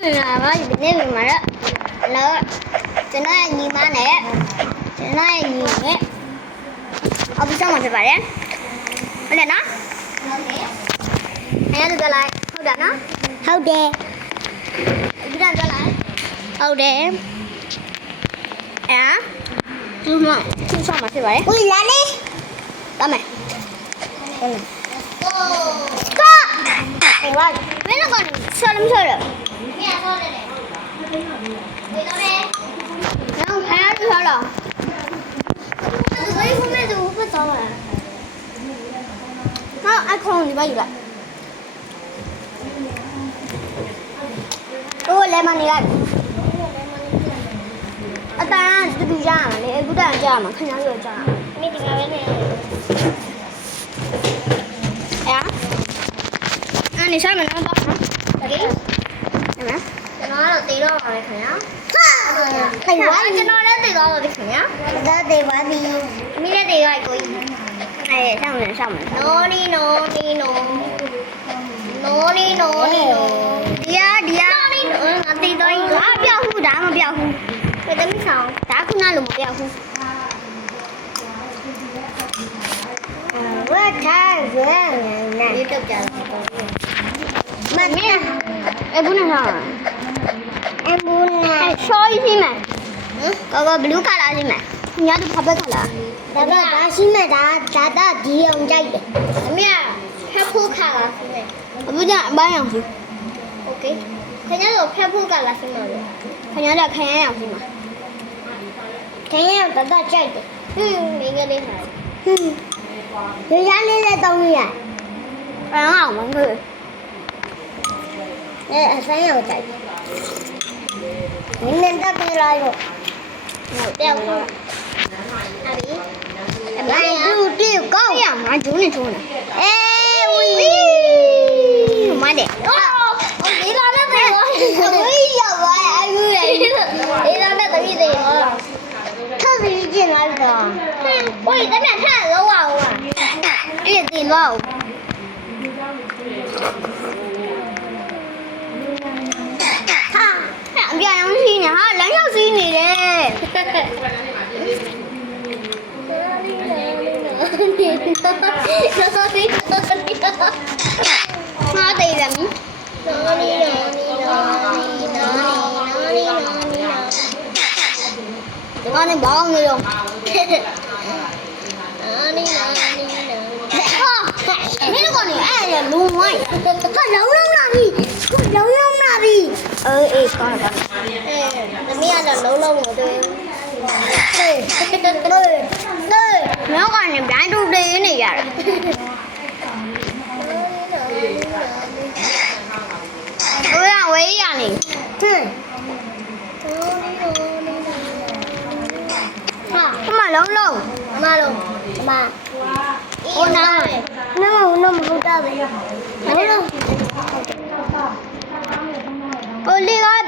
Nó nè mà đó nó cho nó như má nè cho nó nhiều nè ông sao mà phải vậy á ở đây nó hay nó trở lại không đặt nó không đè cứ đang trở lại không đè à không sao mà phải vậy ui lại đi đó mày có mấy nó còn sao lắm sao được không thấy nó sao rồi không biết đâu có sao rồi nó ai không thì bao giờ lại ôi lên mà này ta đi ra mà để cứ đang ra mà không nhớ rồi ra mấy tiếng này này à anh này sao mà nó bóc hả nè nó là tí đâu rồi khỏe tình quá cho nó đến tí đâu rồi khỏe ra tí quá đi mi ra tí rồi coi này xong nó đi nó đi nó nó đi nó đi đi nó tí tới á béo hu đá mà béo hu cái tấm sao đá cũng na luôn một béo hu quá trời dễ này đi đâu chờ mà mẹ em bún này hả em bún này soi gì mà có blue color gì mà nhớ được purple color đã xin mẹ đã đi ông trai mẹ purple color này bây giờ bao nhiêu gì ok thế nhớ được purple color gì mà thế nhớ được thế nào gì mà thế nào đã trai mình nghe đi hả người ta lên đây tao đi à nó hỏng mọi người đây là sáng nào chạy những nên ta đi lại rồi một đeo rồi ai đi đi câu à mà chú này ê ui mà đẹp ông đi ra đó này rồi bây giờ vậy ai vui này đi ra đây tới gì rồi thôi vì gì nói rồi ui cái này thật lâu rồi cái gì lâu bây giờ nó gì nhỉ lấy nhau gì nhỉ đây nó đi lắm con này bỏ người luôn mấy đứa con này ai là luôn ấy con nấu nào đi ê con mấy anh là nấu lâu rồi tôi nếu con này bán đu đi cái này vậy ôi à ấy à này mà lâu mà ôi nào nó không ra vậy ôi đi ra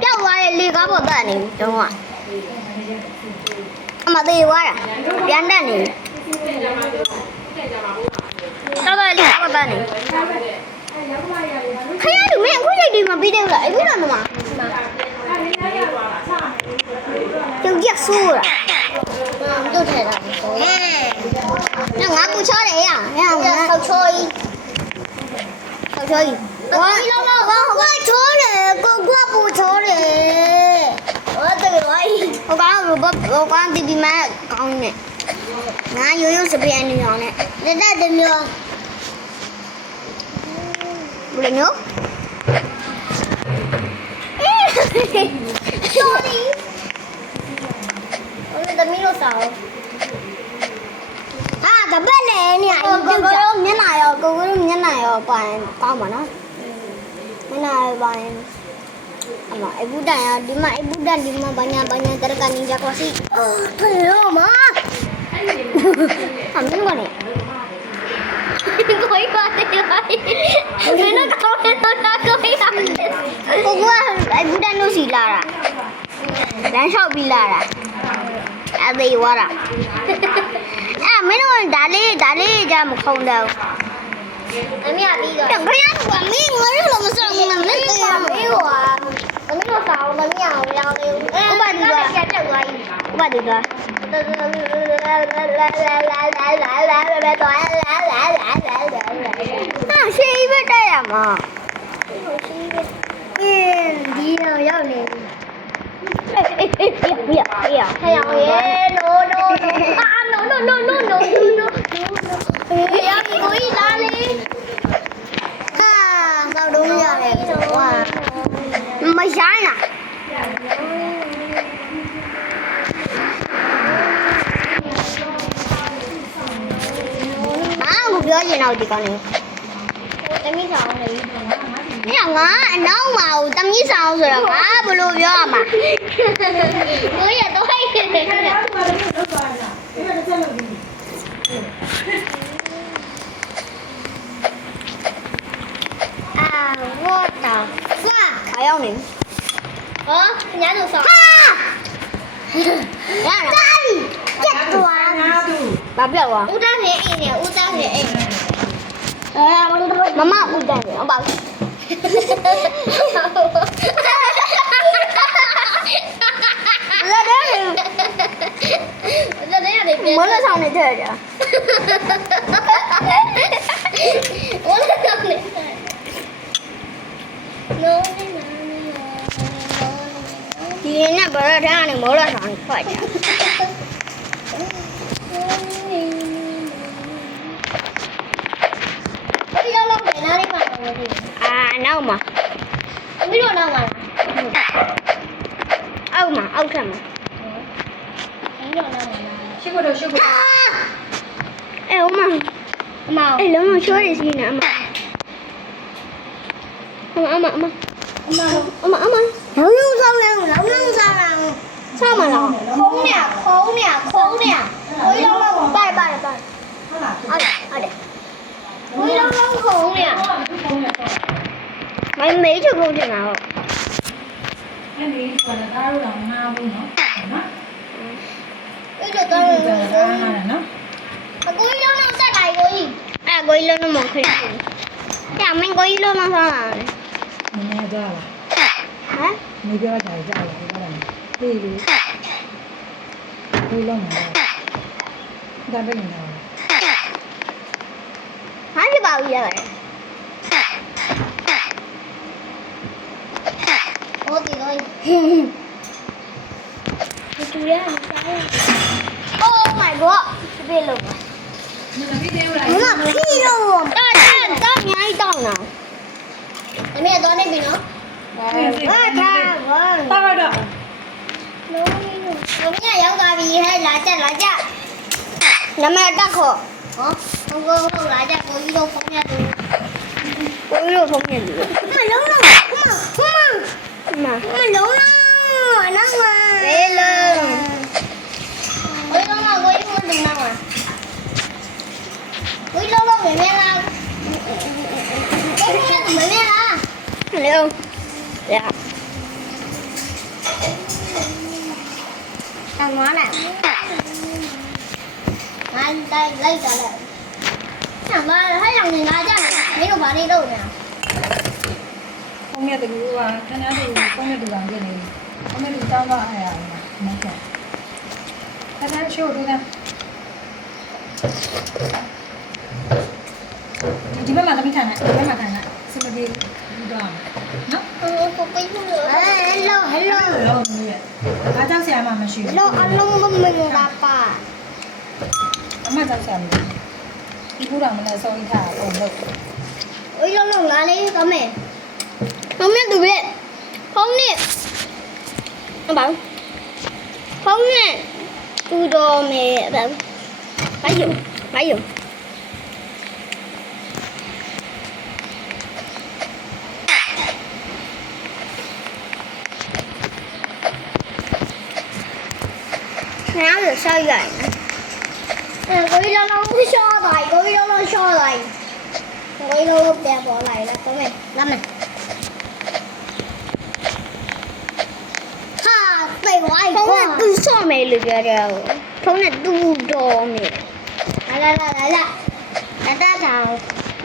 châu ai đi ra một đoạn này đúng không mà đi quá à biến đây này sao đây đi ra một đoạn này thấy được mấy em có gì mà video lại biết rồi mà chưa giết xu rồi tôi thể là nó ngã cô chơi đấy à nghe không sao chơi quá chó này cô qua bù chó này cô qua đi mà con này ngã vô sẽ bị anh nhỏ này để ra đừng nhớ bùi nước sorry o늘 tao biết đâu sao tao biết nè nè cô có đúng như này rồi cô có đúng như này rồi còn con mà nó cái này bài mà em bút đàn đi mà banyak terkan ninja klasi thôi mà không biết con này coi qua đi nó câu cô qua em bút đàn nó xì là đánh sao bị là đây quá à mấy nó đã đi ra một không đâu em đi rồi đừng có nhắc quả mi ngồi lúc mà sao mà mấy ဘာဒီကရှိဘက်တက်ရမှာဒီရောက်နေအေးဟဲ့ရောရေနိုးနိုးအာနိုးနိုးနိုးနိုးနိုးနိုးအေးရပြီကိုကြီးလာလေဟာကောက်တော့မရတယ်ဝါမရိုင်းလားပြောရင်တော့ဒီကောင်းနေတမီးဆောင်နေပြီညငါအနောက်မှာတမီးဆောင်ဆိုတော့ငါဘယ်လိုပြောရမှာကိုရတော့ဟိုက်နေတယ်what the fuck အရောက်နေဟောညတို့ဆောင်ဟာရတာကျက်သွားဘာပြောလဲဦးသားနေအိမ်နေဦးသားနေအိမ်မမဦးသားနေအပါမလဆောင်နေတဲ့ကြမလဆောင်နေဒီနေ့ဘာရထားနေမလဆောင်ဖတ်ကြနောက်မှာမင်းတို့နောက်မှာအောက်မှာအောက်ထပ်မှာမင်းတို့နောက်မှာရှိဖို့တော့အဲအမအဲလုံးလုံးချိုးရစီနေအမလုံးလုံးဆောင်လားဆောင်းမလားခုံးနေကိုကြီးလုံးလုံးပါတယ်ဟုတ်တယ်ကိုကြီးလုံးလုံးခုံးနေ没就够点了。那你说的大肉郎拿不孬，那就当然孬。我一路再来一个亿，哎，我一路那么可以。呀，没我一路那啥了。你那多少了？啊？你不要再加了，这个人，对的。会弄的，干不赢的。还是把我爷来。我给了你主人，Oh my god， 这边了。你那边有来？妈妈，屁了！当年一到呢。你们也到那边呢？大概的。我们家有咖啡，还来家。咱们大口。哦，我来家，我一路方便的。妈，龙了，没了。我一弄到，我一会儿弄到啊。我一弄到里面了。我现在怎么面了？6，呀。干嘛呢？来着了。干嘛？还让人拿家，没有把你漏呢。后面的路啊，看那路，后面路上给你，后面路上吧，哎呀，没事。看看去我这个。ဒီဘက်မှာသမီးထိုင်လိုက်ဒီဘက်မှာထိုင်လိုက်စမပြေဘူးတော့နော်ကိုပိတ်လို့hello ရောမင်းရဲ့အားကြောက်ဆရာမှမရှိဘူး hello အလုံးမမင်္ဂလာပါ အမကြောက်ဆရာမရှိဒီကူတော်မလဲစောကြီးထားပုံလို့ အိုးလုံးလာလေကမဲမမတူရဲ့ဖုန်းနဲ့အဘောင်းဖုန်းနဲ့တူတော်မယ်အဘောင်းဘာယူ哪有烧远呢？我一张不烧来，我一张烧来，我一张别过来了，哥们，咱们。哈，被我爱过。风都烧没了个了，风那都多没。来，大场，对，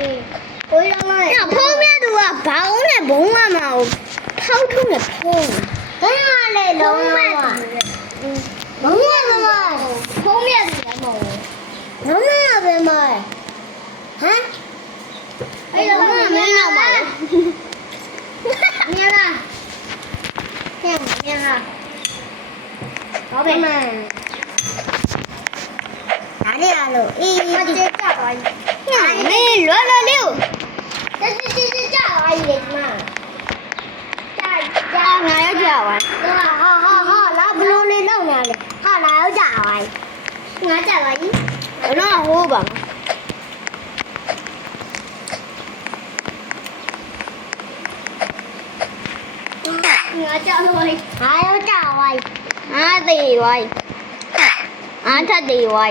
我一张那。那泡面都啊，泡那崩啊嘛，泡出那泡。干嘛嘞？龙嘛。ဖုံးမြတ်စီလည်းမဟုတ်ဘူးနမပဲမဟမ်အဲ့တော့မင်းတော့ပါလေမြင်လားမြင်လားဟုတ်ပြီမအားရလို့အေးမကြက်ကြပါဘူးမင်းလွယ်လွယ်လေးကိုတက်ကြပါလေဒီမှာကြာငါရောက်ကြပါဟာလာဘလို့လေးလောက်နေလေဟာလာရောက်ကြပါငါကြပါကြီးဘလို့ဟိုးပါငါကြောက်လို့ဟာရောက်ကြပါအားသေးပါအားထက်သေးပါ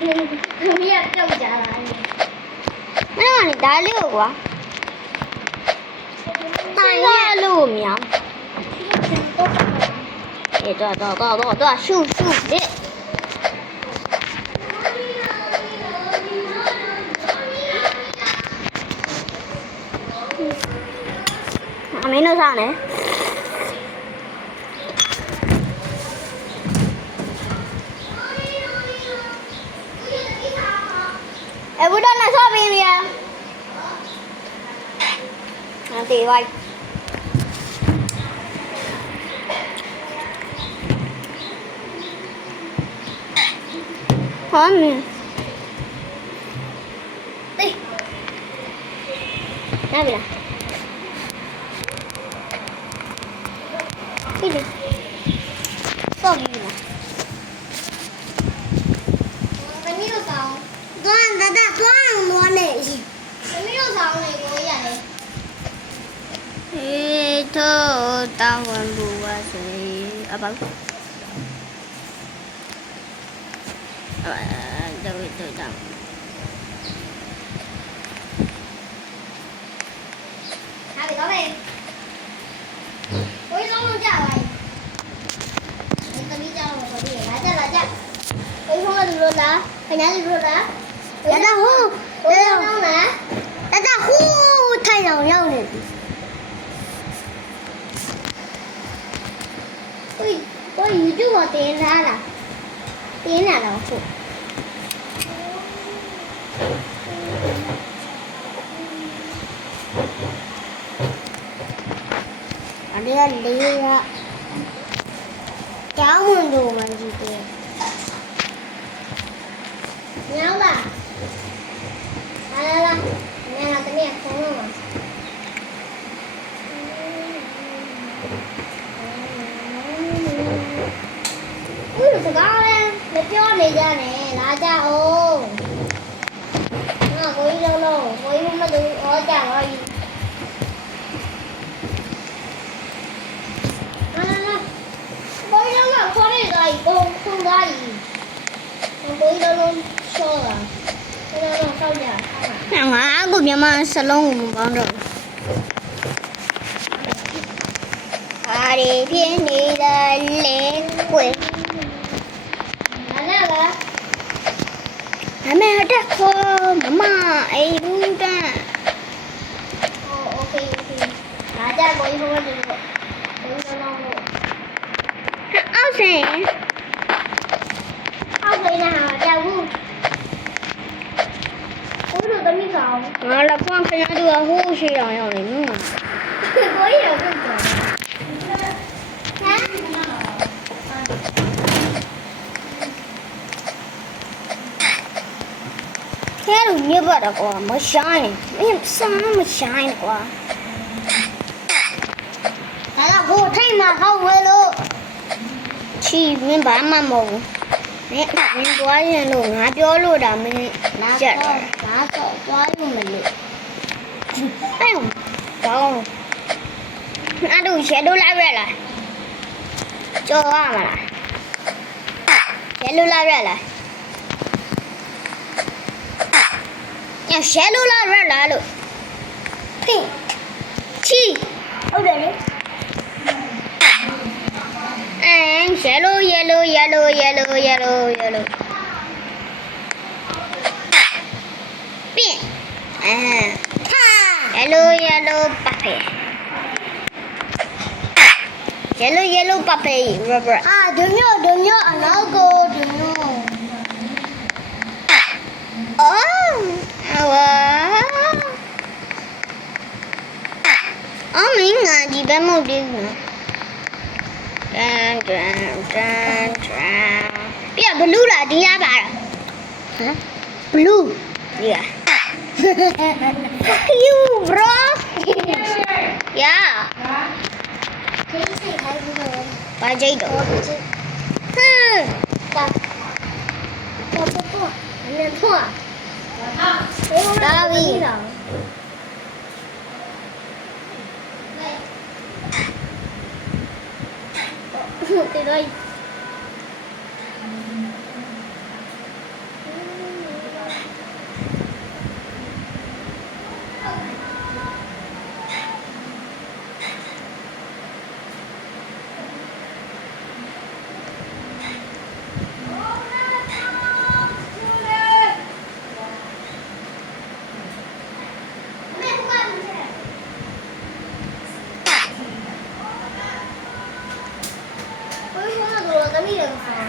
မင်းကကြောက်ကြတာမင်းကဒါလေးကိုကွာတိုင်ရလို့မြောင်တော့ရှုတဲ့အမင်းတို့စားနေဘုဒ္ဓနဲ့ဆော့ပြီးရအောင်တေးဝိုင်းဟောမင်းတေးနားပြီလားဒီလိုဆော့ပြီးလားတမီးတို့ဆောင်တွန်းတတတွန်းလို့နေတမီးတို့ဆောင်နေကိုရတယ်ဟေးတော့တောင်းဝန်ဘူးပါစေအပေါတော့တောင်းဟာပြီတော့ပဲကိုယ်လုံးလုံးကြပါဒီတမီးကြောက်လို့ဒီလာကြကိုယ်လုံးလို့လားခင်ဗျားတို့လားဒါဟိုးဒါဟိုးထိုင်အောင်ရောက်နေပြီကို YouTube မှာတင်ထားတာတင်းလာတော့ဟုတ်အဲ့ဒါလေးကကျောင်းဝင်တို့မှကြည့်တယ်ညောင်းလားလာညလာတနေ့ခေါင်းတော့ဦးစကားလည်းမပြောနေကြနဲ့လာကြအောင်ငါကိုကြီးလုံးကိုကြီးမလို့ဟောကြပါဘူးကိုကြီးလုံးခေါ်နေတာကိုခုံသားကြီးကိုကြီးလုံးချောတာတော့ဆောက်ကြငါအခုမြန်မာစလုံးကိုမပေါင်းတော့အားရပြင်းနေတဲ့လေကွယ်အမေတက်ခေါ်မမအေးဘူးတန်းโอเคလာကြကိုကြီးဘုရားတို့ကိုကြီးလုံးလို့အောက်စင်နာကြောက်ဘူးကိုတို့တမိကောင်ငါလည်းဖွင့်ခဏတူဟိုးရှိအောင်ရောက်နေနော်ကိုကြီးတော့ဘူးဟမ်ခဲလို့ညစ်ပါတော့ကွာမဆိုင်မင်းစမ်းမဆိုင်ကွာဒါတော့ဟိုထိတ်မှာဟောက်ဝဲလို့ချီမင်းဘာမှမဟုတ်ဘူးမင်းသွားရင်လို့ငါပြောလို့ဒါမင်းကြက်တယ်ငါတော့သွားလို့မလို့အဲ့တော့အဲ့တို့ရှယ်လို့လာရလားကြော်ရမလားရှယ်လို့လာရလားညရှယ်လို့လာရလားလို့ဖိချီဟုတ်တယ်လေyellow pink yellow puppy yellow puppy rubber ဒညိုအနောက်ကိုဒညိုမင်းငါဒီဘက်မဟုတ်သေးဘူးပြဘလူးလားဒီရပါလားဟမ်ဘလူးဒီရ fuck you bro yeah ဘာကြိတ်တော့ဟမ်ဒါဘီ对对。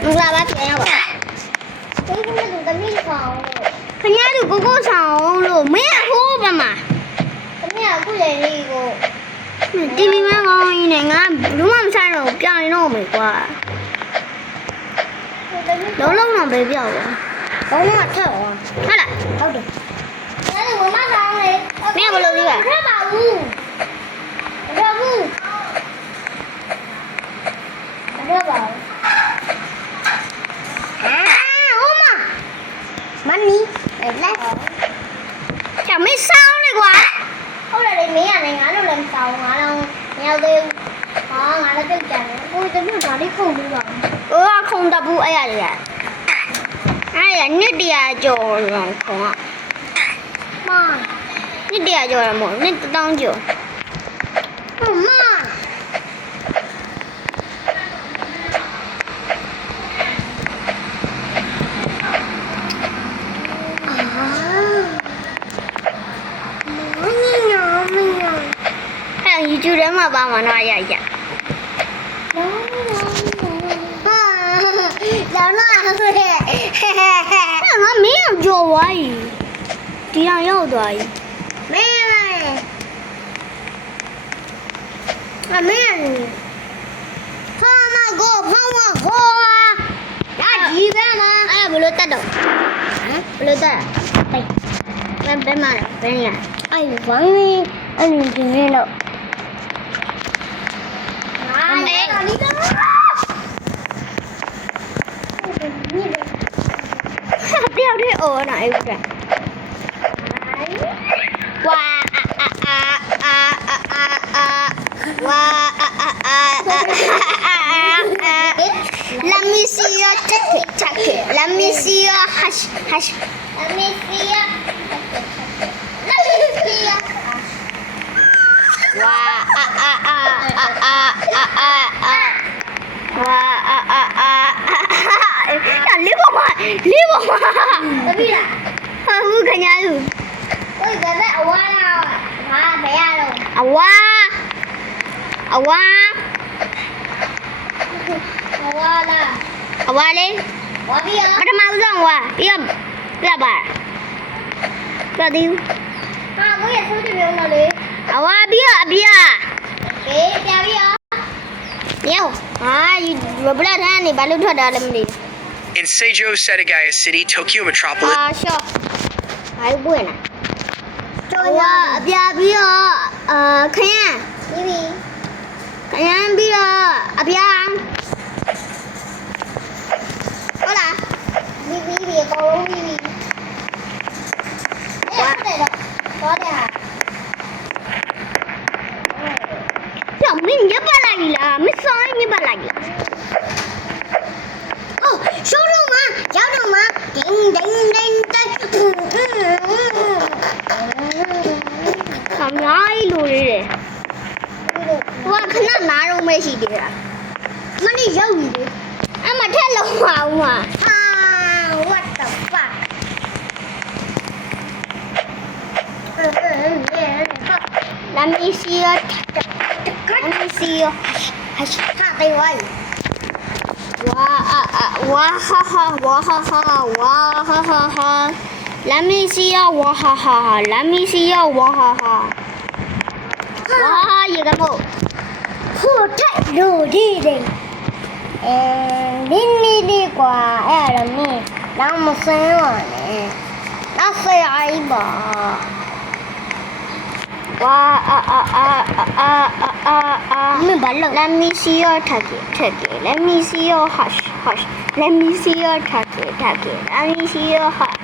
မင်္ဂလာပါခင်ဗျာပါဒီကနေ့တို့သမီးဆောင်ခင်ဗျားတို့ကိုဆောင်လို့မင်းဟိုးပါမှာသမီးကအခုလေလေးကိုတီဗီမကောင်းရင်းနဲ့ငါဘူးမှမဆိုင်တော့ပြောင်းရင်တော့မယ်ကွာလုံးတော့ပဲပြောက်ပါဘောင်းမထက်အောင်ဟုတ်လားဟုတ်တယ်အဲ့ဒါမမဆောင်လေမင်းဘယ်လိုလုပ်လဲထက်ပါဘူးမထက်ဘူးမထက်ပါဘူးMoney, let's. Chả mấy sao này quá. Hôm nay mấy anh này ngã đâu làm sao ngã đâu nhau tiêu. Ngã đâu tiêu chả. Ôi tính là đi không đi rồi. Không tập bu ai à vậy? Ai là nhất đi à rồi không ạ? Mà nhất đi à rồi là một nhất đang rồi. Mà. YouTube ထဲမှာပါမှာတော့ရရလောင်းတော့ဟုတ်တယ်ငါမင်းအောင်ကြော်သွားပြီဒီအောင်ရောက်သွားပြီမင်းမင်းဟာမကိုဖောင်းမကိုဒါဒီပဲမအဲ့ဘယ်လိုတက်တော့ဟမ်ဘယ်လိုတက်ဘယ်မှာလဲဘယ်လဲအဲ့ဝမ်းအဲ့ဒီနေတော့ပြောက်တဲ့အော်နာအဲ့ဒါဝါဝါ Let me see your check it. Let me see your hush. Let me see your Leave on my. Tapi lah. Bukan nyaru. Oi, bebe awal lah. Bayar lo. Awal lah. Awal ni. Ada mau dong wah. Iya. Berapa? Berapa? Aku ya sudah biar malu. Awal biar. Okay, biar. Yo. Berapa dah ni baru tu ada dalam ni. In Seijo, Setagaya City, Tokyo Metropolis. Sure. Hai buena. Wah, biar. Kaya. Bibi. Kaya biar. Biar. Hola. Bibi, kau bibi. Wah. Kau dah. Ya, min je balai lah. Min soal ni balai lah. Oh, showroom ah, showroom ah. Ding. Kamai lu ni. Wah, kena naruh mesin dia. Mana jauh ni? Amat hello mah. What the fuck? Let me see your. ဟာတေးဝိုင်းဝါဝါဟာဟာဝါဟာဟာဝါဟာဟာဟာ Let me see your wah ha ha. Let me see your wah ha ha. Wah, you got more. Who take do did it? Didn't qua era me. Now I'm saying, now say I bought. Let me see your turkey. Let me see your hush. Let me see your turkey. Let me see your hush.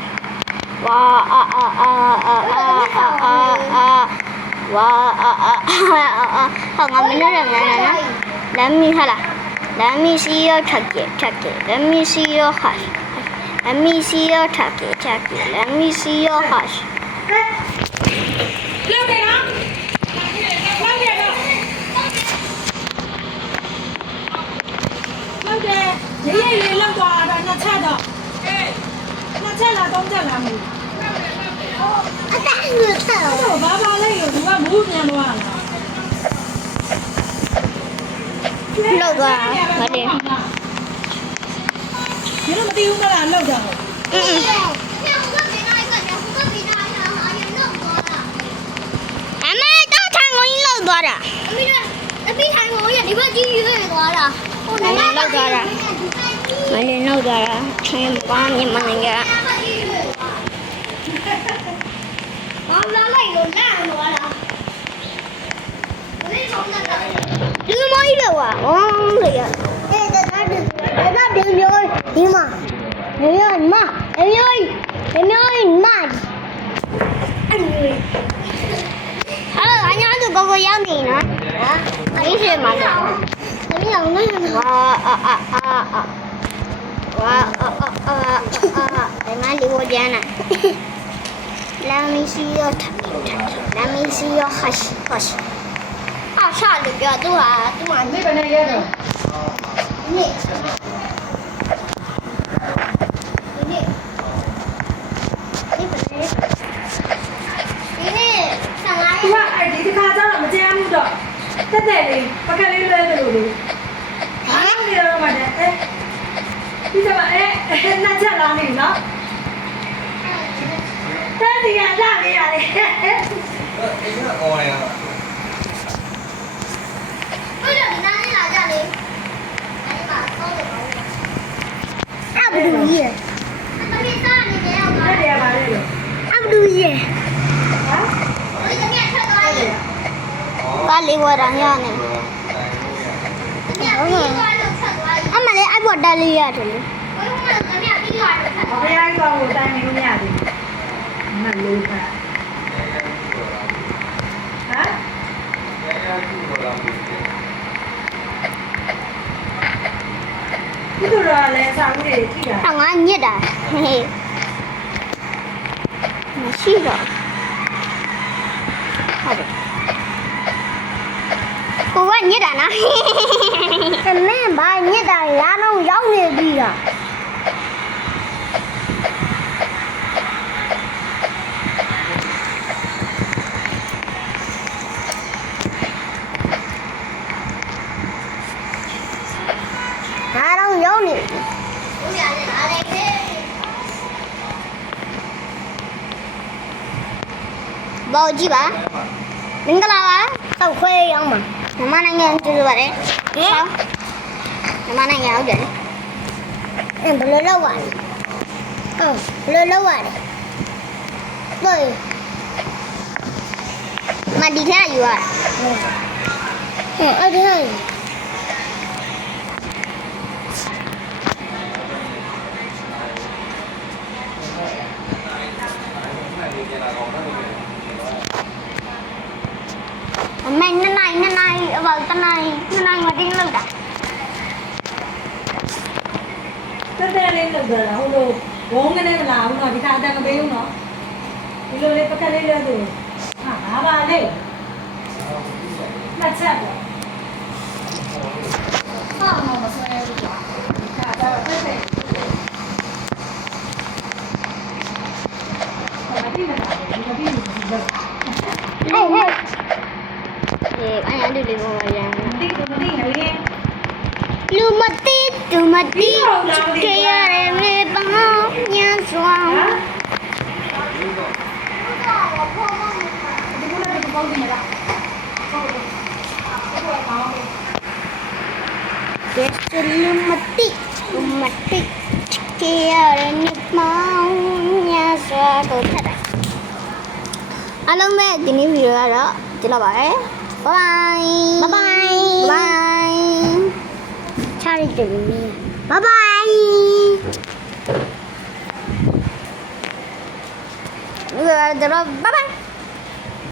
Let me see your turkey. Let me see your hush. Let me see your turkey. Let me see your hush. လောက်တယ်နော်လောက်တယ်တော့လောက်တယ်ရေးရေးလောက်သွားတာနှစ်ချက်တော့နှစ်ချက်လားသုံးချက်လားမဟုတ် I can't do it. ဘူးဘာပါလဲယူကမူးပြန်သွားလား လောက်သွားမလေး မင်းတို့မသိဘူးမလားလောက်တာအမေတော့ထိုင်ဝင်လောက်သွားတာအမေအဖေထိုင်ဝင်ရဒီဘက်ကြီးရွေ့သွားတာဟိုလည်းလောက်သွားတာမလေးလောက်သွားတာချင်းပန်းမြန်မာနိုင်ငံဘာလာလိုက်လို့လန့်သွားတာဒီမိုင်းလောဝါလေဒါဒီမျိုးဒီမှာဒီမျိုးမဒီမျိုးမအဲ့ဒါကကိုရောက်နေနော်ဟာဒီရှိမှာလားဒီရောက်နေဝါဒီမှာလီဝကျန်းနာ Let me see your turkey. Let me see your hush. အော်ရှာလို့ပြောသူဟာသူ့မှာ ဒီဘယ်နဲ့ရဲတော့ နေဆန်လာ သူကအဲ့ဒီခါကျတော့မကြမ်းဘူးတော့တက်တက်လေးပကက်လေးလွဲတယ်လို့လေဟာနေတော့မှတဲ့ဒီကမှာနှစ်ချက်လာနေနော်တက်ဒီကလာနေရတယ် ဘယ်လိုနားနေလာကြလဲအဲ့မှာဆောင်းတယ်ပေါ့အဘဒူရဲ့အမေသားနေတယ်အောင်ပါ အဲ့ဒီကပါလေလို့ အဘဒူရဲ့ ဟမ် ဘယ်တကယ်ထွက်သွားလဲကားလေးဝရံရနေအမလေးအဘော်တက်လေးရတယ်လေဘယ်မှာတမီးပြီးလာတယ် ဘယ်ရိုင်းကောကိုတိုင်နေလို့မရသေးဘူးမလို့ပါဟမ်ဒီလိုလည်းစာဦးတွေကြည့်တာ ငါညစ်တာဟေးမရှိတော့ဟုတ်တယ်ကိုကညစ်တာနော်အမေဘာညစ်တာလာတော့ရောက်နေပြီလားလာတော့ရောက်နေပြီဦးရတယ်လာတယ်ဘောကြည့်ပါမင်္ဂလာပါတောက်ခွဲရောက်မှာမြန်မာနိုင်ငံကျူပါတယ်ဟင်မြန်မာနိုင်ငံဟုတ်တယ်ဘယ်လိုလုပ်ရလဲဘယ်လိုလုပ်ရလဲမဒီထဲယူရအဲ့ဒါမင်းနိုင်အဘောတနိုင်မတင်းလို့တာ တက်တက်လေးလုပ်ကြတာဟိုလိုဝုန်းကနေမလာဘူးနော်ဒီခါအတန်မပေးဘူးနော်ဒီလိုလေးပကက်လေးလဲဆိုဟာဘာပါလဲလက်ချက်ပေါ့ဟာမဆွဲဘူးကွာခါတော့တက်တက်ဘာတိမလာဘူးဘာတိမလာဘူး ဟေးအရင်တူလေးပေါ်ရမ်း တိတိငလေး လူမသိသူမသိကြရတယ်မေပေါင်းညံစွာ Yes, lumati, kaya ni mau nya suatu cara. Alam me, ini video ada, jelas bye. Bye bye. Bye. Cari dulu. Bye bye. Bye bye.